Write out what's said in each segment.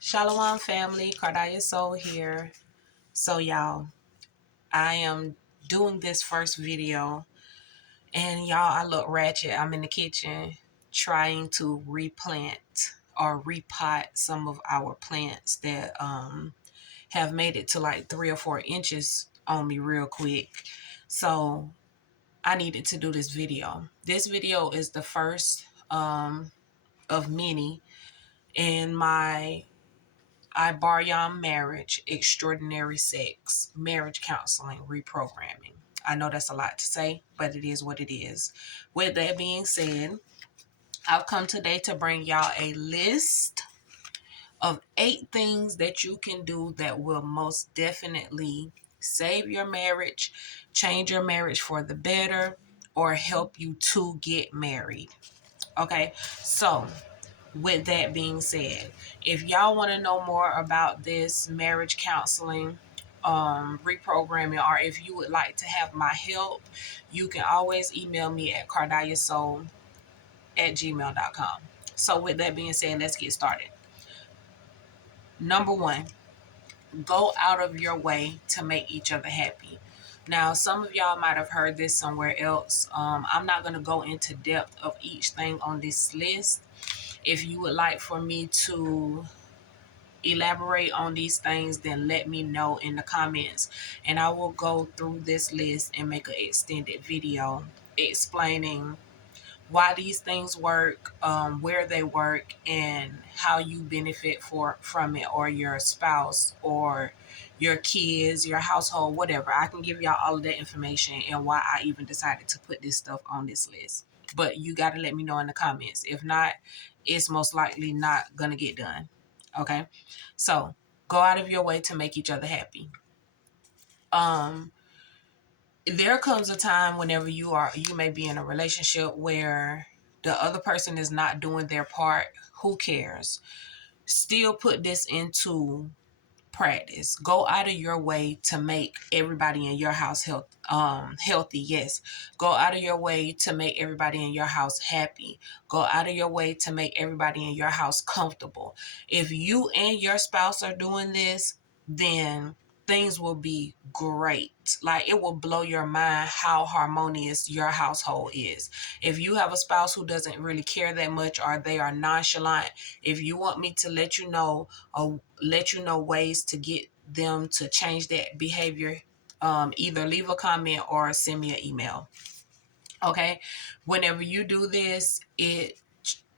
Shalawam Family, KARDAYAH'SSoul here. So y'all, I am doing this first video and y'all, I look ratchet. I'm in the kitchen trying to replant or repot some of our plants that have made it to like 3 or 4 inches on me real quick. So I needed to do this video. This video is the first of many in my Ibaryam Marriage Extraordinary Sex Marriage Counseling Reprogramming. I know that's a lot to say, but it is what it is. With that being said, I've come today to bring y'all a list of 8 things that you can do that will most definitely save your marriage, change your marriage for the better, or help you to get married. Okay, so with that being said, if y'all want to know more about this marriage counseling reprogramming, or if you would like to have my help, you can always email me at KARDAYAH'Ssoul@gmail.com. So with that being said, let's get started. Number 1, go out of your way to make each other happy. Now, some of y'all might have heard this somewhere else. I'm not going to go into depth of each thing on this list. If you would like for me to elaborate on these things, then let me know in the comments, and I will go through this list and make an extended video explaining why these things work, where they work, and how you benefit from it, or your spouse or your kids, your household, whatever. I can give y'all all of that information and why I even decided to put this stuff on this list. But you got to let me know in the comments. If not, it's most likely not going to get done. Okay? So, go out of your way to make each other happy. There comes a time whenever you may be in a relationship where the other person is not doing their part. Who cares? Still put this into practice. Go out of your way to make everybody in your house healthy. Yes. Go out of your way to make everybody in your house happy. Go out of your way to make everybody in your house comfortable. If you and your spouse are doing this, then things will be great. Like, it will blow your mind how harmonious your household is. If you have a spouse who doesn't really care that much, or they are nonchalant, if you want me to let you know ways to get them to change that behavior, either leave a comment or send me an email. Okay, whenever you do this, it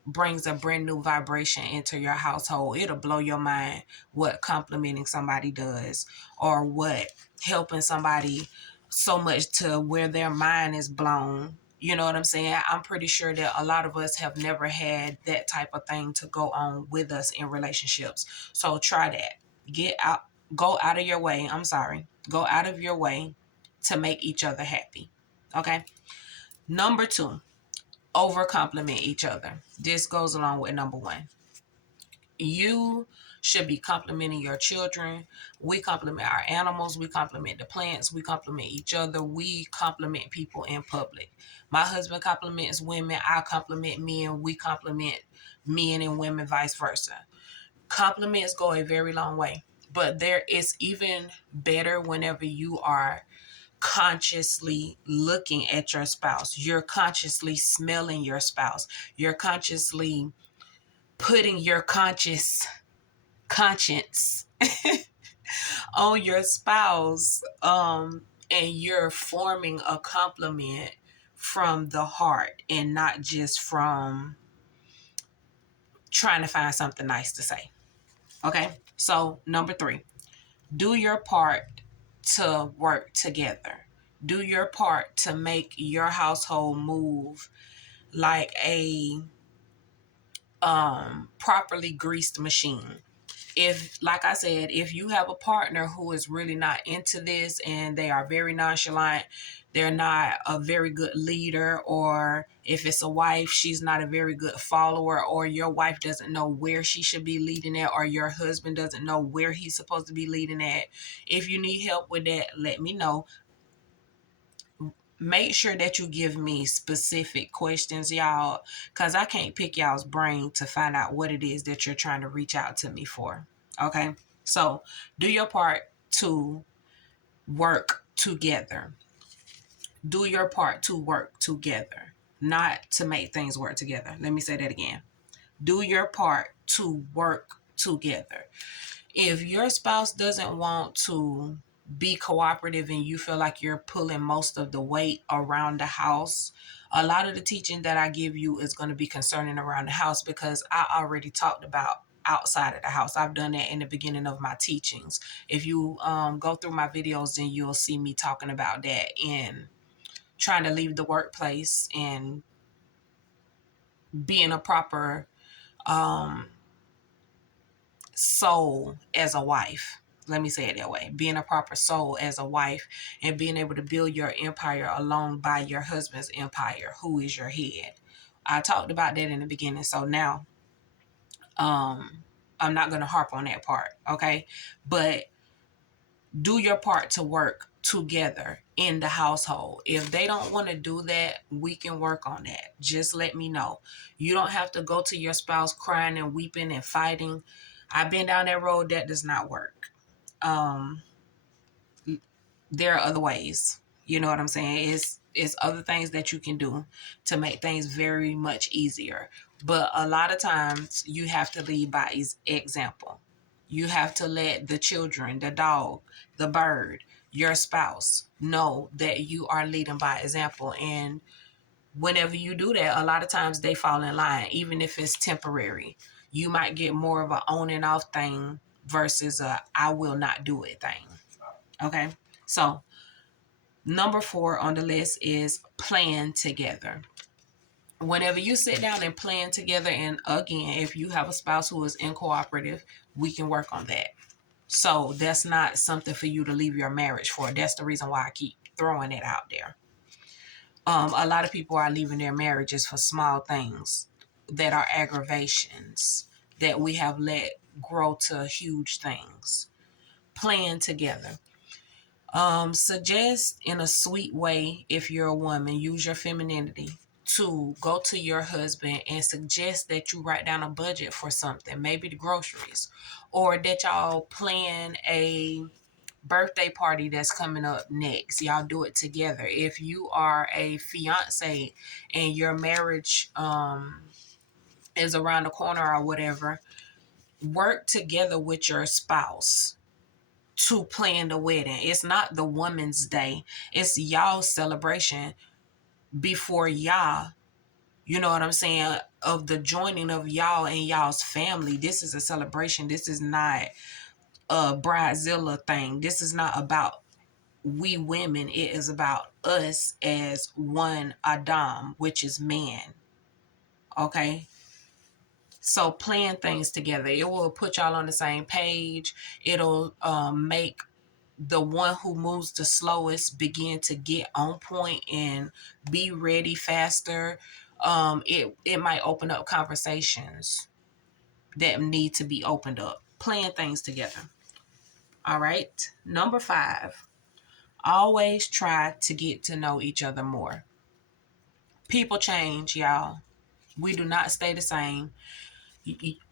brings a brand new vibration into your household. It'll blow your mind what complimenting somebody does, or what helping somebody so much to where their mind is blown. You know what I'm saying? I'm pretty sure that a lot of us have never had that type of thing to go on with us in relationships. So try that. Go out of your way. Go out of your way to make each other happy. Okay. Number 2, over compliment each other. This goes along with number 1. You should be complimenting your children. We compliment our animals. We compliment the plants. We compliment each other. We compliment people in public. My husband compliments women. I compliment men. We compliment men and women, vice versa. Compliments go a very long way. But there is even better whenever you are consciously looking at your spouse. You're consciously smelling your spouse. You're consciously putting your conscience on your spouse, and you're forming a compliment from the heart and not just from trying to find something nice to say. Okay, so number 3, do your part to work together. Do your part to make your household move like a properly greased machine. If, like I said, if you have a partner who is really not into this and they are very nonchalant, they're not a very good leader, or if it's a wife, she's not a very good follower, or your wife doesn't know where she should be leading at, or your husband doesn't know where he's supposed to be leading at. If you need help with that, let me know. make sure that you give me specific questions, y'all, because I can't pick y'all's brain to find out what it is that you're trying to reach out to me for. Okay? So do your part to work together. Do your part to work together, not to make things work together. Let me say that again. Do your part to work together. If your spouse doesn't want to be cooperative and you feel like you're pulling most of the weight around the house, a lot of the teaching that I give you is going to be concerning around the house, because I already talked about outside of the house. I've done that in the beginning of my teachings. If you go through my videos, then you'll see me talking about that in trying to leave the workplace and being a proper soul as a wife. Let me say it that way. Being a proper soul as a wife and being able to build your empire along by your husband's empire, who is your head. I talked about that in the beginning. So now I'm not going to harp on that part. Okay. But do your part to work together in the household. If they don't want to do that, we can work on that. Just let me know. You don't have to go to your spouse crying and weeping and fighting. I've been down that road. That does not work. Um, there are other ways. You know what I'm saying? It's other things that you can do to make things very much easier. But a lot of times you have to lead by example. You have to let the children, the dog, the bird, your spouse know that you are leading by example. And whenever you do that, a lot of times they fall in line, even if it's temporary. You might get more of a on and off thing versus a I will not do it thing. Okay. So number 4 on the list is plan together. Whenever you sit down and plan together, and again, if you have a spouse who is incooperative, we can work on that. So that's not something for you to leave your marriage for. That's the reason why I keep throwing it out there. A lot of people are leaving their marriages for small things that are aggravations that we have let grow to huge things. Plan together. Suggest in a sweet way, if you're a woman, use your femininity to go to your husband and suggest that you write down a budget for something, maybe the groceries, or that y'all plan a birthday party that's coming up next. Y'all do it together. If you are a fiance and your marriage is around the corner or whatever, work together with your spouse to plan the wedding. It's not the woman's day. It's y'all's celebration before y'all, you know what I'm saying, of the joining of y'all and y'all's family. This is a celebration. This is not a bridezilla thing. This is not about we women. It is about us as one Adam, which is man. Okay? So plan things together. It will put y'all on the same page. It'll make the one who moves the slowest begin to get on point and be ready faster. It might open up conversations that need to be opened up. Plan things together. All right. Number 5, always try to get to know each other more. People change, y'all. We do not stay the same.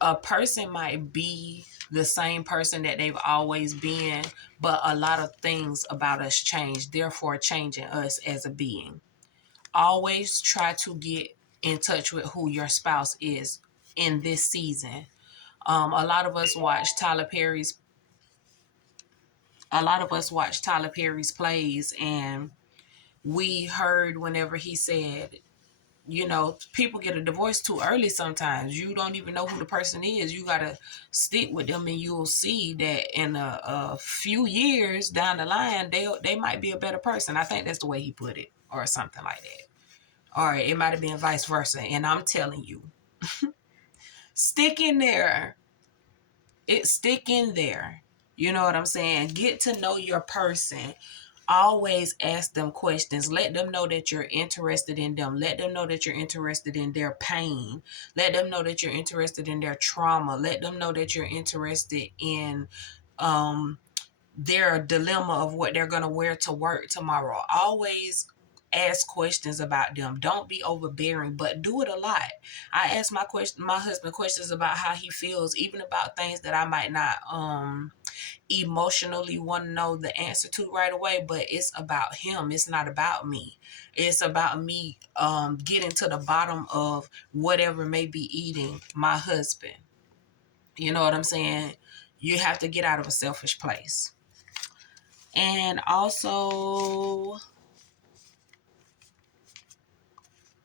A person might be the same person that they've always been, but a lot of things about us change, therefore changing us as a being. Always try to get in touch with who your spouse is in this season. A lot of us watch Tyler Perry's plays, and we heard whenever he said, you know, people get a divorce too early sometimes. You don't even know who the person is. You got to stick with them, and you'll see that in a few years down the line, they might be a better person. I think that's the way he put it, or something like that. Or it might have been vice versa. And I'm telling you, stick in there. Stick in there. You know what I'm saying? Get to know your person. Always ask them questions. Let them know that you're interested in them. Let them know that you're interested in their pain. Let them know that you're interested in their trauma. Let them know that you're interested in their dilemma of what they're going to wear to work tomorrow. Always Ask questions about them. Don't be overbearing, but do it a lot. I ask my husband questions about how he feels, even about things that I might not emotionally want to know the answer to right away, but it's about him. It's not about me. It's about me getting to the bottom of whatever may be eating my husband. You know what I'm saying? You have to get out of a selfish place. And also,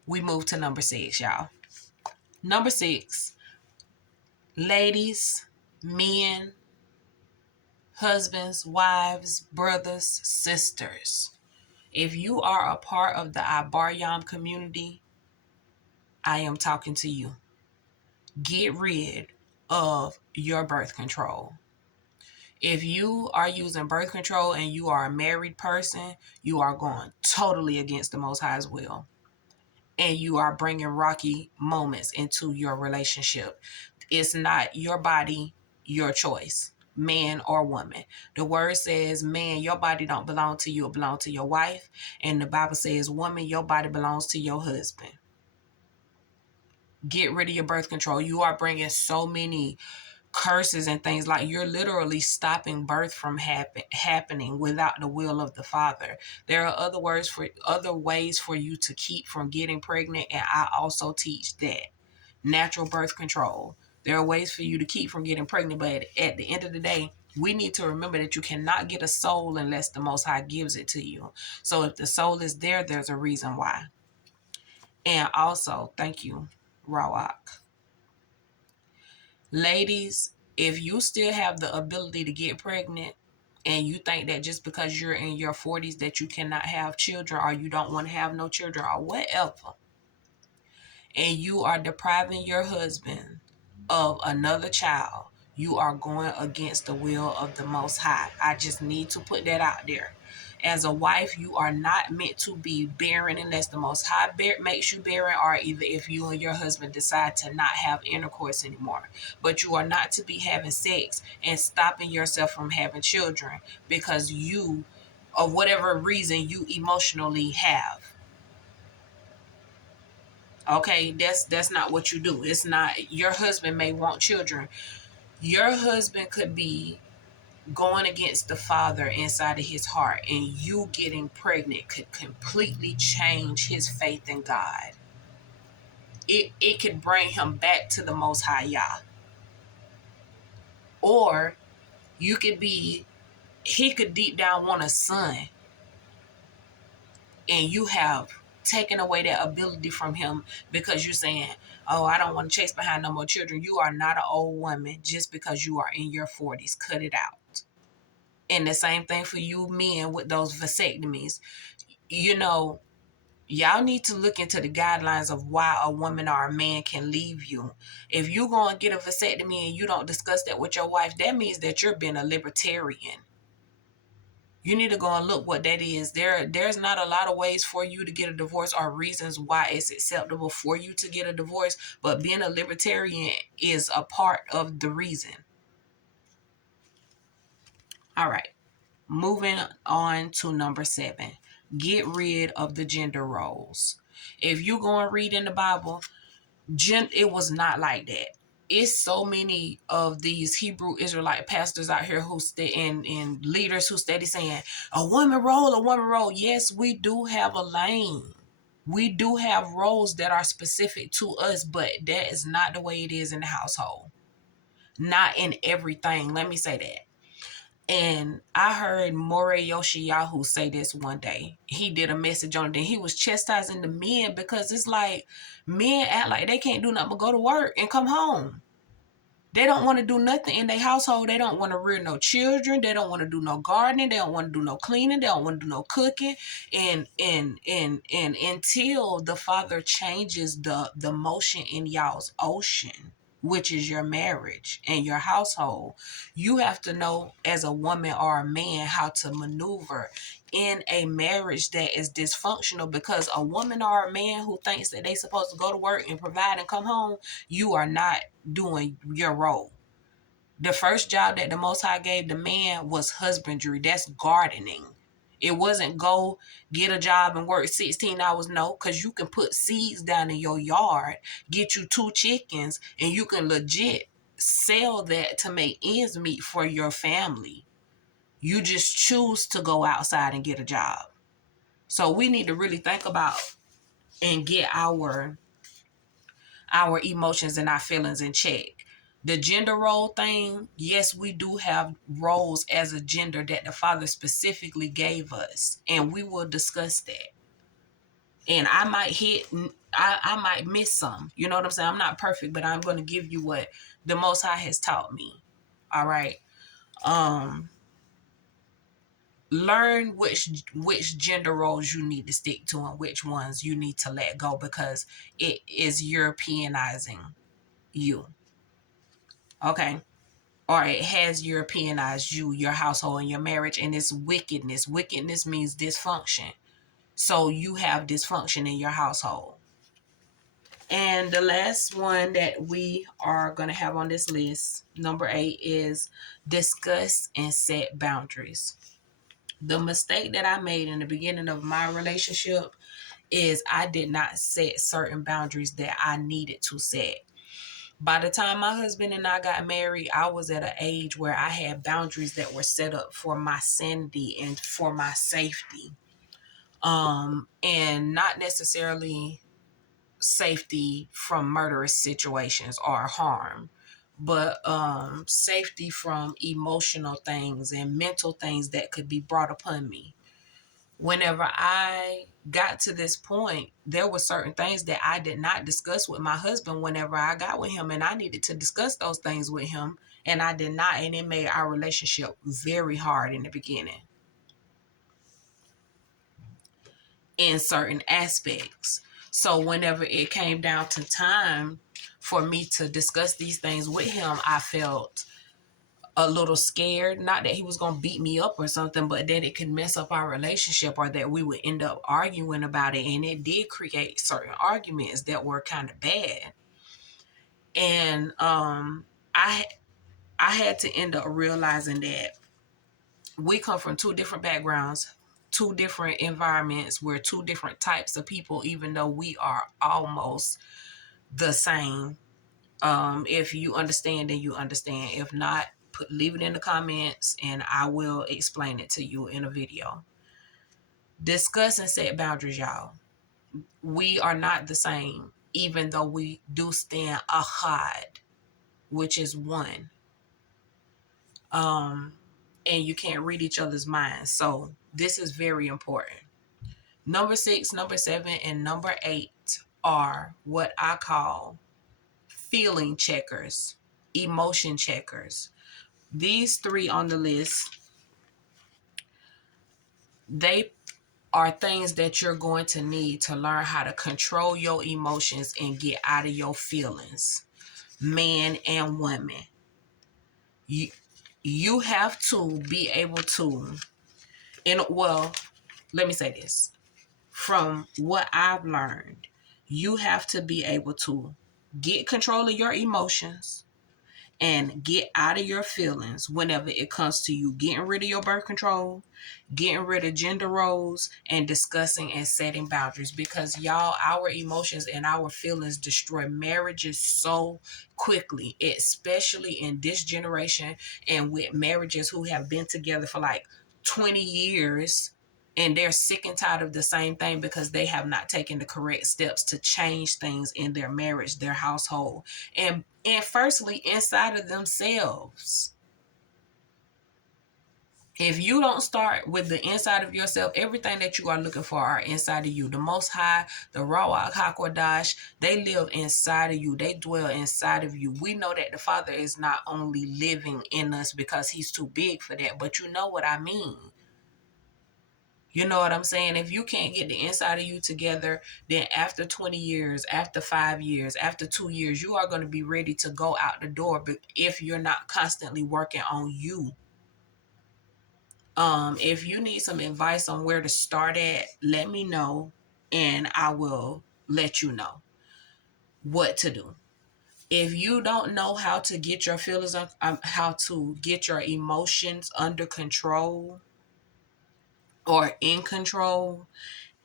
we move to number 6, y'all. Number 6, ladies, men, husbands, wives, brothers, sisters. If you are a part of the Ibaryam community, I am talking to you. Get rid of your birth control. If you are using birth control and you are a married person, you are going totally against the Most High's will. And you are bringing rocky moments into your relationship. It's not your body, your choice, man or woman. The word says, man, your body don't belong to you, it belongs to your wife. And the Bible says, woman, your body belongs to your husband. Get rid of your birth control. You are bringing so many curses and things, like you're literally stopping birth from happening without the will of the Father. There are other ways for you to keep from getting pregnant, and I also teach that. Natural birth control. There are ways for you to keep from getting pregnant, but at the end of the day, we need to remember that you cannot get a soul unless the Most High gives it to you. So if the soul is there, there's a reason why. And also, thank you, Rawak. Ladies, if you still have the ability to get pregnant and you think that just because you're in your 40s that you cannot have children, or you don't want to have no children or whatever, and you are depriving your husband of another child, you are going against the will of the Most High. I just need to put that out there. As a wife, you are not meant to be barren unless the Most High makes you barren, or either if you and your husband decide to not have intercourse anymore. But you are not to be having sex and stopping yourself from having children because you, or whatever reason you emotionally have. Okay, that's not what you do. It's not, your husband may want children. Your husband could be going against the Father inside of his heart, and you getting pregnant could completely change his faith in God. It could bring him back to the Most High Yah. Or you could be, he could deep down want a son, and you have taken away that ability from him because you're saying, oh, I don't want to chase behind no more children. You are not an old woman just because you are in your 40s. Cut it out. And the same thing for you men with those vasectomies. You know, y'all need to look into the guidelines of why a woman or a man can leave you. If you go and get a vasectomy and you don't discuss that with your wife, that means that you're being a libertarian. You need to go and look what that is. There's not a lot of ways for you to get a divorce or reasons why it's acceptable for you to get a divorce, but being a libertarian is a part of the reason. All right. Moving on to number 7. Get rid of the gender roles. If you go and read in the Bible, it was not like that. It's so many of these Hebrew Israelite pastors out here who stay and leaders who steady saying a woman role, a woman role. Yes, we do have a lane. We do have roles that are specific to us, but that is not the way it is in the household. Not in everything. Let me say that. And I heard More Yoshiyahu say this one day. He did a message on it, and he was chastising the men because it's like men act like they can't do nothing but go to work and come home. They don't want to do nothing in their household. They don't want to rear no children. They don't want to do no gardening. They don't want to do no cleaning. They don't want to do no cooking. And until the Father changes the motion in y'all's ocean, which is your marriage and your household, you have to know as a woman or a man how to maneuver in a marriage that is dysfunctional, because a woman or a man who thinks that they supposed to go to work and provide and come home, you are not doing your role. The first job that the Most High gave the man was husbandry. That's gardening. It wasn't go get a job and work 16 hours. No, because you can put seeds down in your yard, get you 2 chickens, and you can legit sell that to make ends meet for your family. You just choose to go outside and get a job. So we need to really think about and get our emotions and our feelings in check. The gender role thing, yes, we do have roles as a gender that the Father specifically gave us, and we will discuss that. And I might I might miss some. You know what I'm saying? I'm not perfect, but I'm going to give you what the Most High has taught me. All right. Learn which gender roles you need to stick to and which ones you need to let go, because it is Europeanizing you. Okay. Or it has Europeanized you, your household, and your marriage, and it's wickedness. Wickedness means dysfunction. So you have dysfunction in your household. And the last one that we are going to have on this list, number 8, is discuss and set boundaries. The mistake that I made in the beginning of my relationship is I did not set certain boundaries that I needed to set. By the time my husband and I got married, I was at an age where I had boundaries that were set up for my sanity and for my safety. And not necessarily safety from murderous situations or harm, but safety from emotional things and mental things that could be brought upon me. Whenever I got to this point, there were certain things that I did not discuss with my husband whenever I got with him, and I needed to discuss those things with him, and I did not, and it made our relationship very hard in the beginning in certain aspects. So whenever it came down to time for me to discuss these things with him, I felt a little scared. Not that he was going to beat me up or something, but that it could mess up our relationship, or that we would end up arguing about it. And it did create certain arguments that were kind of bad. And I had to end up realizing that we come from 2 different backgrounds, 2 different environments. We're 2 different types of people, even though we are almost the same. If you understand, then you understand. If not, leave it in the comments and I will explain it to you in a video. Discuss and set boundaries, y'all. We are not the same, even though we do stand ahad, which is one. And you can't read each other's minds. So this is very important. Number 6, number 7, and number 8 are what I call feeling checkers, emotion checkers. These 3 on the list, they are things that you're going to need to learn how to control your emotions and get out of your feelings, man and woman. You have to be able to, let me say this. From what I've learned, you have to be able to get control of your emotions and get out of your feelings whenever it comes to you getting rid of your birth control, getting rid of gender roles, and discussing and setting boundaries. Because y'all, our emotions and our feelings destroy marriages so quickly, especially in this generation and with marriages who have been together for like 20 years. And they're sick and tired of the same thing because they have not taken the correct steps to change things in their marriage, their household, and firstly inside of themselves. If you don't start with the inside of yourself, everything that you are looking for are inside of you. The Most High, the Rawak HaKodash, they live inside of you. They dwell inside of you. We know that the Father is not only living in us because he's too big for that, but you know what I mean. You know what I'm saying? If you can't get the inside of you together, then after 20 years, after 5 years, after 2 years, you are going to be ready to go out the door. But if you're not constantly working on you, if you need some advice on where to start at, let me know and I will let you know what to do. If you don't know how to get your feelings, how to get your emotions under control, or in control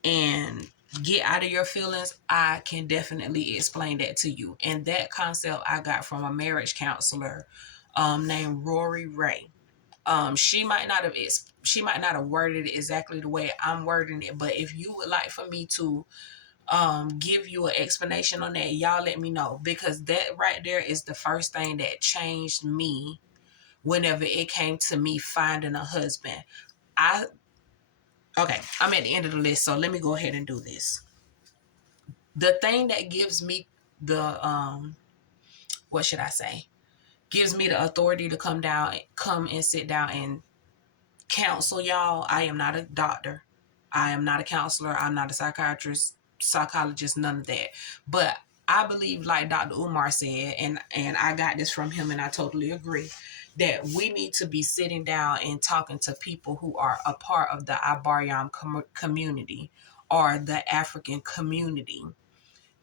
and get out of your feelings, I can definitely explain that to you. And that concept I got from a marriage counselor named Rory Ray. She might not have worded it exactly the way I'm wording it, but if you would like for me to give you an explanation on that, y'all let me know, because that right there is the first thing that changed me whenever it came to me finding a husband. I Okay, I'm at the end of the list, so let me go ahead and do this. The thing that gives me the what should I say? Gives me the authority to come and sit down and counsel y'all. I am not a doctor. I am not a counselor. I'm not a psychologist, none of that. But I believe, like Dr. Umar said, and I got this from him, and I totally agree, that we need to be sitting down and talking to people who are a part of the Ibaryam community or the African community,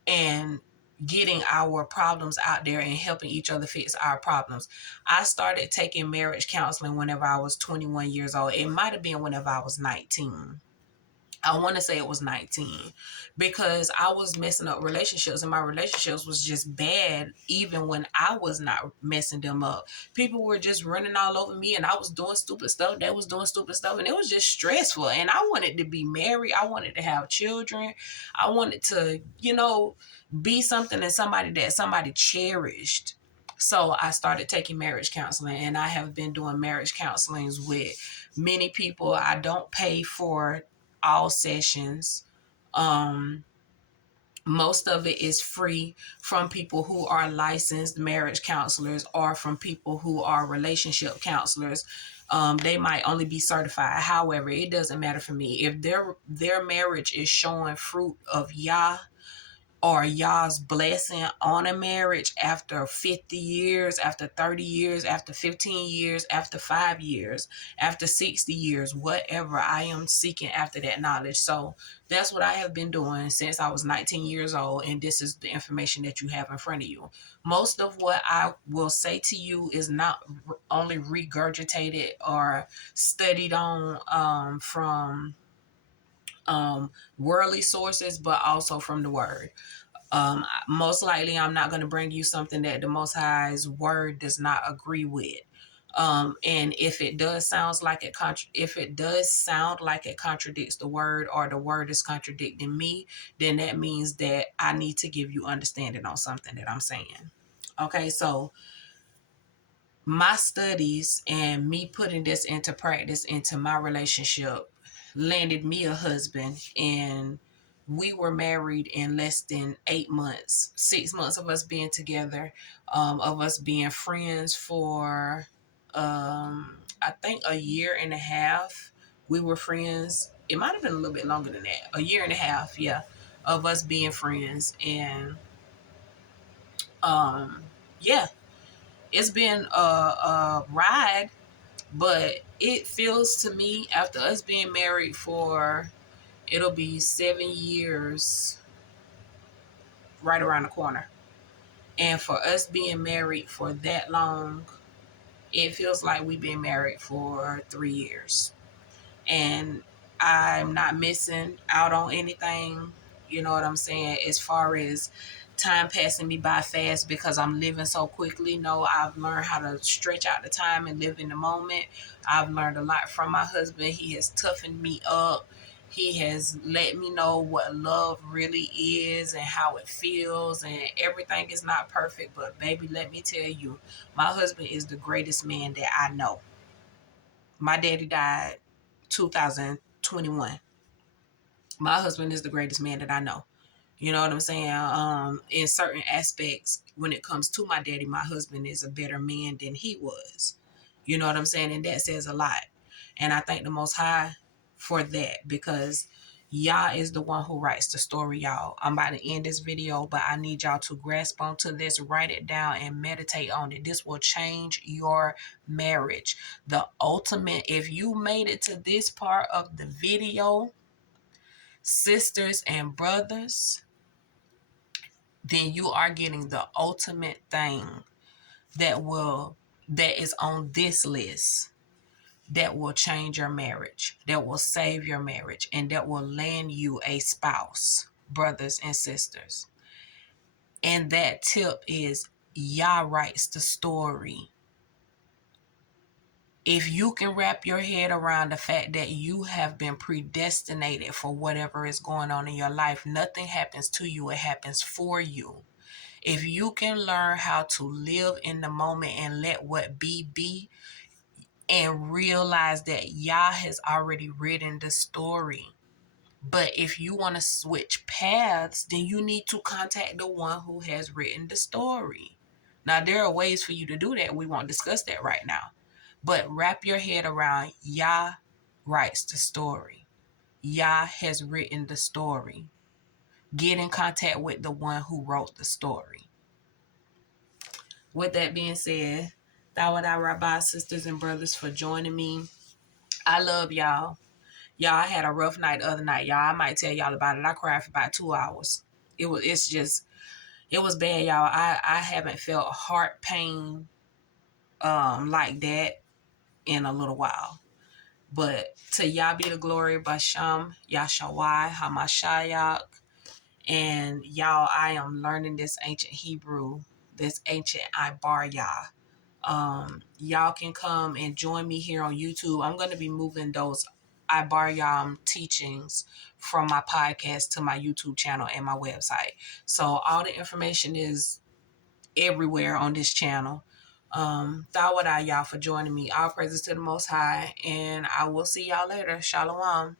and getting our problems out there and helping each other fix our problems. I started taking marriage counseling whenever I was 21 years old. It might have been whenever I was 19. I want to say it was 19, because I was messing up relationships, and my relationships was just bad even when I was not messing them up. People were just running all over me, and I was doing stupid stuff. They was doing stupid stuff, and it was just stressful. And I wanted to be married. I wanted to have children. I wanted to, be something and somebody that somebody cherished. So I started taking marriage counseling, and I have been doing marriage counselings with many people. I don't pay for all sessions. Um, Most of it is free from people who are licensed marriage counselors or from people who are relationship counselors. They might only be certified. However, it doesn't matter for me. If their marriage is showing fruit of Yah, or y'all's blessing on a marriage after 50 years, after 30 years, after 15 years, after 5 years, after 60 years, whatever. I am seeking after that knowledge. So that's what I have been doing since I was 19 years old. And this is the information that you have in front of you. Most of what I will say to you is not only regurgitated or studied on from worldly sources, but also from the word. Most likely, I'm not going to bring you something that the Most High's word does not agree with. And if it does if it does sound like it contradicts the word, or the word is contradicting me, then that means that I need to give you understanding on something that I'm saying. Okay, so my studies and me putting this into practice into my relationship landed me a husband, and we were married in less than 8 months, 6 months of us being together, of us being friends for I think a year and a half. We were friends. It might have been a little bit longer than that, a year and a half, yeah, of us being friends. And um yeah, it's been a ride, but it feels to me, after us being married for, it'll be 7 years right around the corner. And for us being married for that long, it feels like we've been married for 3 years. And I'm not missing out on anything. You know what I'm saying? As far as time passing me by fast because I'm living so quickly. No, I've learned how to stretch out the time and live in the moment. I've learned a lot from my husband. He has toughened me up. He has let me know what love really is and how it feels, and everything is not perfect. But baby, let me tell you, my husband is the greatest man that I know. My daddy died 2021. My husband is the greatest man that I know. You know what I'm saying? In certain aspects, when it comes to my daddy, my husband is a better man than he was. You know what I'm saying? And that says a lot. And I thank the Most High for that, because Yah is the one who writes the story, y'all. I'm about to end this video, but I need y'all to grasp onto this, write it down, and meditate on it. This will change your marriage. The ultimate, if you made it to this part of the video, sisters and brothers, then you are getting the ultimate thing that is on this list. that will change your marriage, that will save your marriage, and that will land you a spouse, brothers and sisters. And that tip is Yah writes the story. If you can wrap your head around the fact that you have been predestinated for whatever is going on in your life, nothing happens to you, it happens for you. If you can learn how to live in the moment and let what be, and realize that Yah has already written the story. But if you want to switch paths, then you need to contact the one who has written the story. Now, there are ways for you to do that. We won't discuss that right now. But wrap your head around Yah writes the story. Yah has written the story. Get in contact with the one who wrote the story. With that being said, Dawadah Rabbi sisters and brothers for joining me. I love y'all. Y'all, I had a rough night the other night. Y'all, I might tell y'all about it. I cried for about 2 hours. It was bad, y'all. I haven't felt heart pain like that in a little while. But to Yah be the glory, Basham, Yashawai, Hamashayak. And y'all, I am learning this ancient Hebrew, this ancient Ibarya. Y'all can come and join me here on YouTube. I'm going to be moving those Ibaryam teachings from my podcast to my YouTube channel and my website. So all the information is everywhere on this channel. Dawadah y'all for joining me. All praises to the Most High, and I will see y'all later. Shalawam.